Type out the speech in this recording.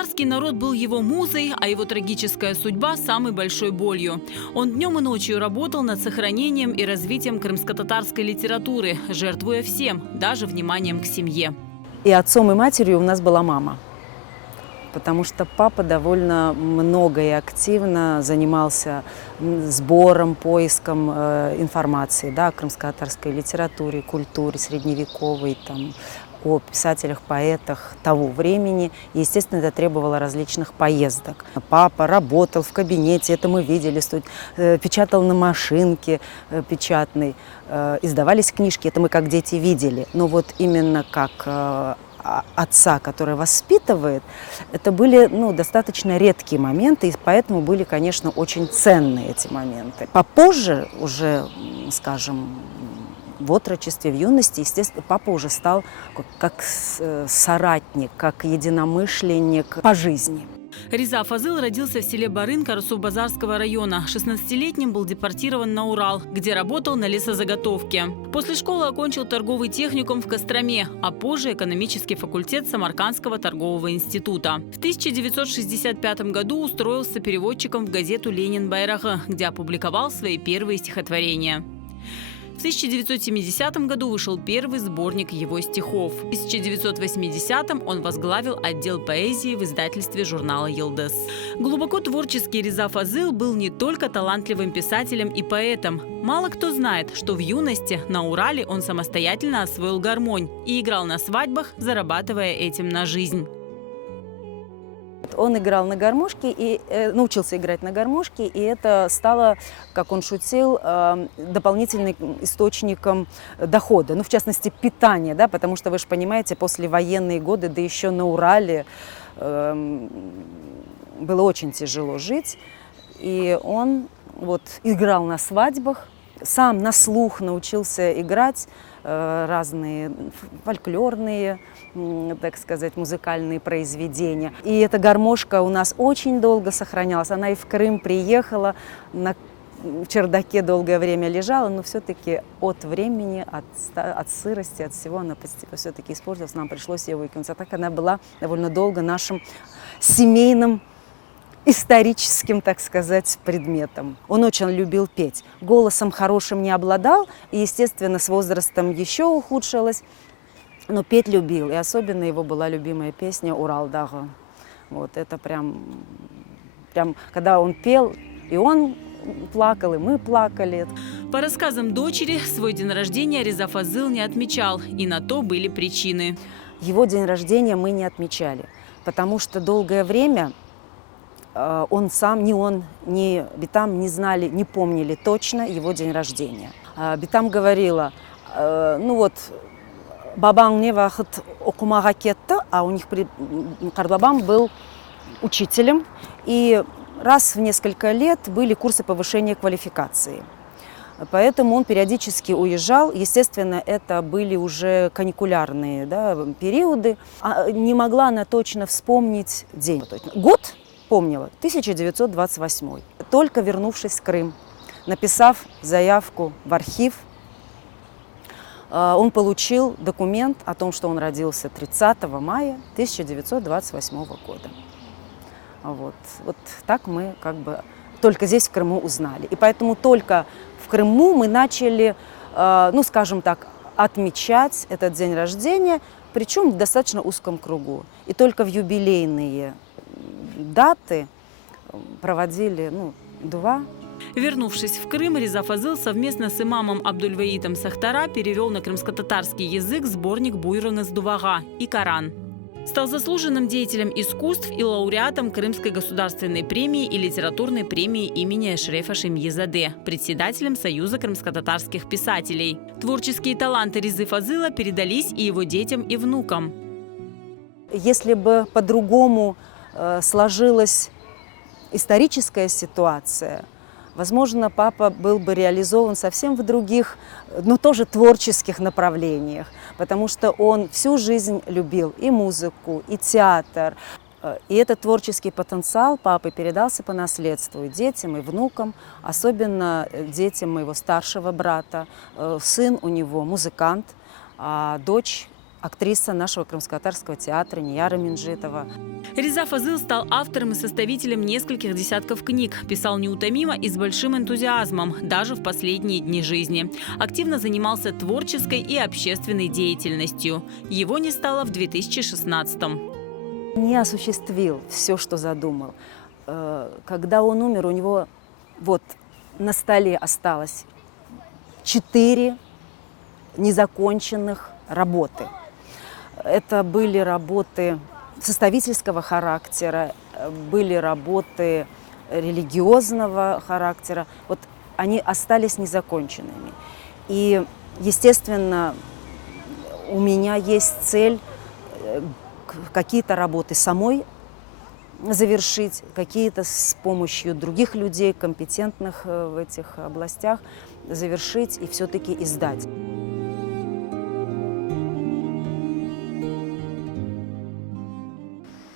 Крымско-татарский народ был его музой, а его трагическая судьба – самой большой болью. Он днем и ночью работал над сохранением и развитием крымско-татарской литературы, жертвуя всем, даже вниманием к семье. И отцом, и матерью у нас была мама. Потому что папа довольно много и активно занимался сбором, поиском информации, да, о крымско-татарской литературе, культуре средневековой, там, о писателях, поэтах того времени. И, естественно, это требовало различных поездок. Папа работал в кабинете, это мы видели, печатал на машинке печатной, издавались книжки, это мы как дети видели. Но вот именно как отца, который воспитывает, это были достаточно редкие моменты, и поэтому были, конечно, очень ценные эти моменты. Попозже, уже, скажем, в отрочестве, в юности, естественно, папа уже стал как соратник, как единомышленник по жизни. Реза Фазыл родился в селе Барын Карасу-Базарского района. 16-летним был депортирован на Урал, где работал на лесозаготовке. После школы окончил торговый техникум в Костроме, а позже экономический факультет Самаркандского торгового института. В 1965 году устроился переводчиком в газету «Ленин Байрагы», где опубликовал свои первые стихотворения. В 1970 году вышел первый сборник его стихов. В 1980 он возглавил отдел поэзии в издательстве журнала «Йылдыз». Глубоко творческий Реза Фазыл был не только талантливым писателем и поэтом. Мало кто знает, что в юности на Урале он самостоятельно освоил гармонь и играл на свадьбах, зарабатывая этим на жизнь. Он играл на гармошке и научился играть на гармошке, и это стало, как он шутил, дополнительным источником дохода, в частности, питания, да, потому что, вы же понимаете, послевоенные годы, да еще на Урале, было очень тяжело жить, и он играл на свадьбах, сам на слух научился играть разные фольклорные, так сказать, музыкальные произведения. И эта гармошка у нас очень долго сохранялась. Она и в Крым приехала, на чердаке долгое время лежала, но все-таки от времени, от сырости, от всего она все-таки испортилась. Нам пришлось ее выкинуть. А так она была довольно долго нашим семейным, историческим, так сказать, предметом. Он очень любил петь. Голосом хорошим не обладал, и, естественно, с возрастом еще ухудшилось. Но петь любил, и особенно его была любимая песня «Уралдагы». Это прям, когда он пел, и он плакал, и мы плакали. По рассказам дочери, свой день рождения Реза Фазыл не отмечал, и на то были причины. Его день рождения мы не отмечали, потому что долгое время он сам, ни Битам не знали, не помнили точно его день рождения. Битам говорила, бабаң не вақыт оқумаға кетті, а у них Кардабам был учителем, и раз в несколько лет были курсы повышения квалификации. Поэтому он периодически уезжал. Естественно, это были уже каникулярные, да, периоды. Не могла она точно вспомнить день. Год помнила, 1928. Только вернувшись в Крым, написав заявку в архив, он получил документ о том, что он родился 30 мая 1928 года. Вот так мы только здесь, в Крыму, узнали. И поэтому только в Крыму мы начали, скажем так, отмечать этот день рождения, причем в достаточно узком кругу. И только в юбилейные даты проводили дуа. Вернувшись в Крым, Реза Фазыл совместно с имамом Абдульваитом Сахтара перевел на крымско-татарский язык сборник Буйрыңыз Дувага и Коран. Стал заслуженным деятелем искусств и лауреатом Крымской государственной премии и литературной премии имени Эшрефа Шемьизаде, председателем Союза крымско-татарских писателей. Творческие таланты Резы Фазыла передались и его детям и внукам. Если бы по-другому сложилась историческая ситуация, возможно, папа был бы реализован совсем в других, но тоже творческих направлениях, потому что он всю жизнь любил и музыку, и театр. И этот творческий потенциал папы передался по наследству и детям, и внукам, особенно детям моего старшего брата. Сын у него музыкант, а дочь актриса нашего крымско-татарского театра Нияра Минжитова. Реза Фазыл стал автором и составителем нескольких десятков книг. Писал неутомимо и с большим энтузиазмом, даже в последние дни жизни. Активно занимался творческой и общественной деятельностью. Его не стало в 2016-м. Не осуществил все, что задумал. Когда он умер, у него вот на столе осталось 4 незаконченных работы. Это были работы составительского характера, были работы религиозного характера. Вот они остались незаконченными. И, естественно, у меня есть цель какие-то работы самой завершить, какие-то с помощью других людей, компетентных в этих областях, завершить и все-таки издать.